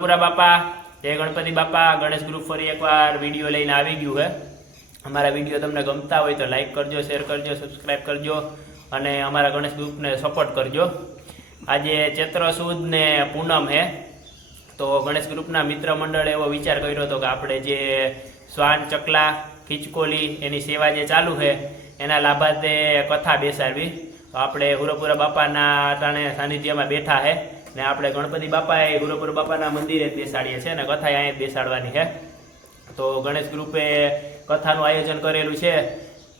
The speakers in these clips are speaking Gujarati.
પૂરા બાપા જય ગણપતિ બાપા। ગણેશ ગ્રુપ ફરી એકવાર વિડીયો લઈને આવી ગયું છે। અમારા વિડીયો તમને ગમતા હોય તો લાઈક કરજો, શેર કરજો, સબસ્ક્રાઈબ કરજો અને અમારા ગણેશ ગ્રુપને સપોર્ટ કરજો। આજે ચૈત્ર સુદ ને પૂનમ હે તો ગણેશ ગ્રુપના મિત્ર મંડળે એવો વિચાર કર્યો હતો કે આપણે જે શ્વાન, ચકલા, ખીચકોલી એની સેવા જે ચાલુ છે એના લાભાર્થે કથા બેસાડવી। તો આપણે હુરપુરા બાપાના અટાણે સાનિધ્યમાં બેઠા છે ને આપણે ગણપતિ બાપાએ હુરપુરા બાપાના મંદિરે જ બેસાડીએ છીએ ને કથા અહીંયા જ બેસાડવાની છે। તો ગણેશ ગ્રુપે કથાનું આયોજન કરેલું છે,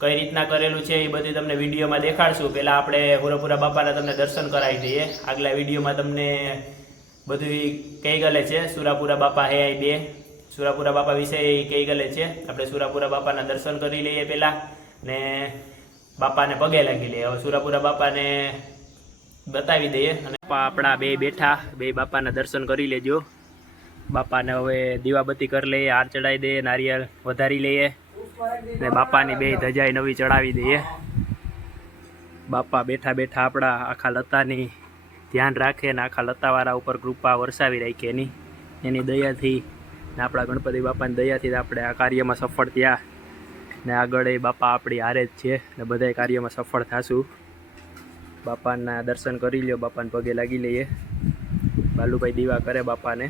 કઈ રીતના કરેલું છે એ બધું તમને વિડીયોમાં દેખાડશું। પહેલાં આપણે હુરપુરા બાપાના તમને દર્શન કરાવી દઈએ। આગલા વિડીયોમાં તમને બધું કઈ ગલે છે, સુરાપુરા બાપા હે બે સુરાપુરા બાપા વિશે કઈ ગલે છે। આપણે સુરાપુરા બાપાના દર્શન કરી લઈએ પહેલાં ને બાપાને પગે લાગી લઈએ। હવે સુરાપુરા બાપાને બતાવી દઈએ અને આપણા બે બેઠા, બે બાપાના દર્શન કરી લેજો। બાપાને હવે દીવાબત્તી કરી લઈએ, હાર ચડાવી દઈએ, નારિયેળ વધારી લઈએ ને બાપાની બે ધજાઈ નવી ચડાવી દઈએ। બાપા બેઠા બેઠા આપણા આખા લતાની ધ્યાન રાખે ને આખા લતાવાળા ઉપર કૃપા વરસાવી રાખે એની દયાથી ને આપણા ગણપતિ બાપાની દયાથી આપણે આ કાર્યમાં સફળ થયા ને આગળ એ બાપા આપણી હારે જ છે ને બધા કાર્યમાં સફળ થશું। બાપાના દર્શન કરી લ્યો, બાપાને પગે લાગી લઈએ। બાલુભાઈ દીવા કરે બાપાને।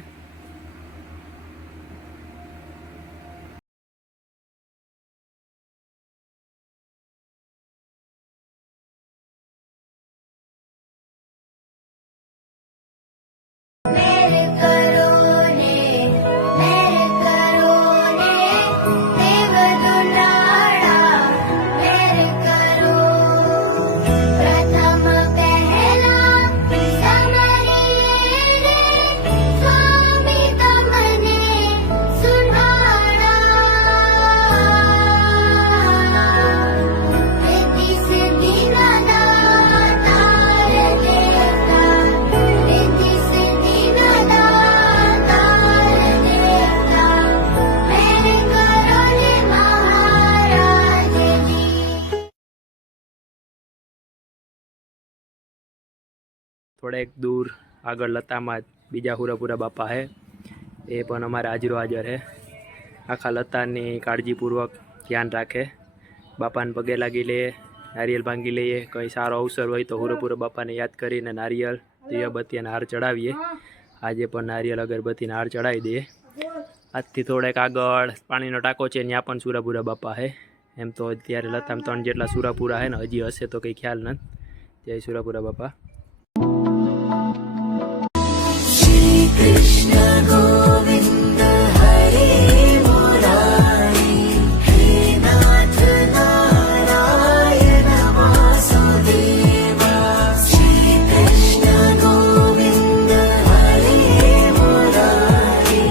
થોડેક દૂર આગળ લતામાં બીજા હુરપુરા બાપા છે, એ પણ અમારે હાજરો હાજર છે। આખા લતાની કાળજીપૂર્વક ધ્યાન રાખે। બાપાને પગે લાગી લઈએ, નારિયેળ ભાંગી લઈએ। કંઈ સારો અવસર હોય તો હુરપુરા બાપાને યાદ કરીને નારિયેળ, દીવાબત્તી અને હાર ચડાવીએ। આજે પણ નારિયેળ, અગરબત્તીને હાર ચડાવી દઈએ। આજથી થોડેક આગળ પાણીનો ટાંકો છે, ત્યાં પણ સુરાપુરા બાપા છે। એમ તો અત્યારે લતામાં 3 જેટલા સુરાપુરા છે ને હજી હશે તો કંઈ ખ્યાલ નથી। જય સુરાપુરા બાપા। कृष्ण गोविंद हरे मुरारी, हे नाथ नारायण वासुदेवा। श्री कृष्ण गोविंद हरे मुरारी,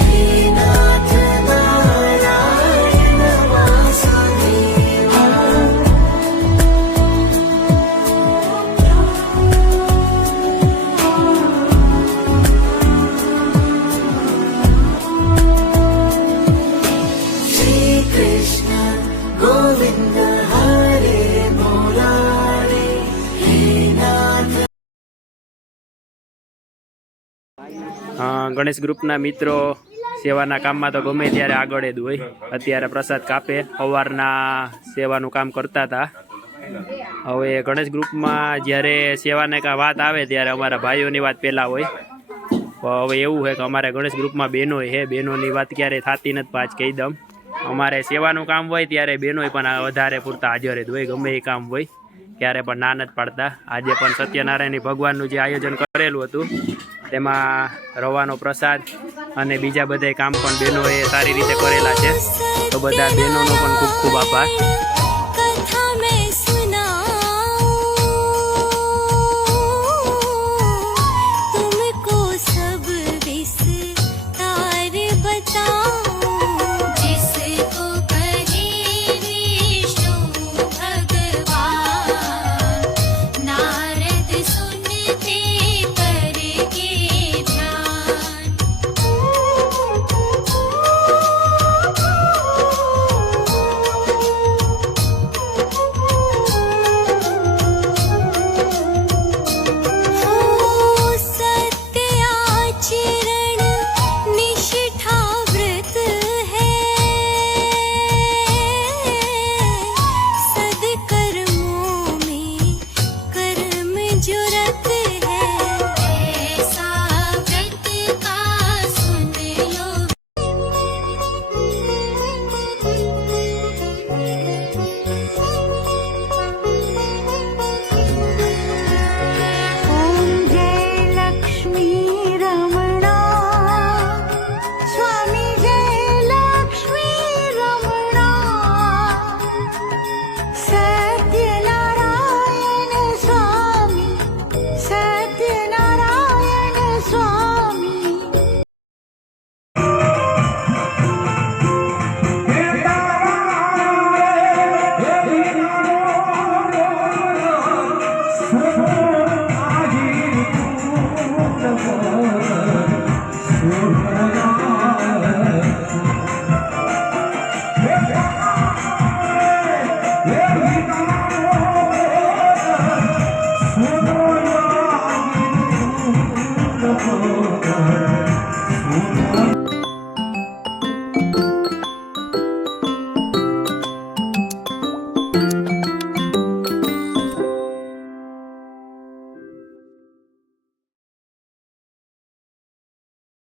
हे नाथ नारायण वासुदेवा। ગણેશ ગ્રુપના મિત્રો સેવાના કામમાં તો ગમે ત્યારે આગળ જ હોય। અત્યારે પ્રસાદ કાપે, સવારના સેવાનું કામ કરતા હતા। હવે ગણેશ ગ્રુપમાં જ્યારે સેવાને કાંઈ વાત આવે ત્યારે અમારા ભાઈઓની વાત પહેલાં હોય। હવે એવું છે કે અમારે ગણેશ ગ્રુપમાં બહેનો છે, બહેનોની વાત ક્યારેય થતી નથી। પાંચ કહી દઉં, અમારે સેવાનું કામ હોય ત્યારે બહેનોય પણ વધારે પૂરતા હાજર જ હોય, ગમે એ કામ હોય ત્યારે પણ ના નથી પાડતા। આજે પણ સત્યનારાયણ ભગવાનનું જે આયોજન કરેલું હતું તેમાં રવાનો પ્રસાદ અને બીજા બધા કામ પણ બહેનોએ સારી રીતે કરેલા છે। તો બધા બહેનોનો પણ ખૂબ ખૂબ આભાર।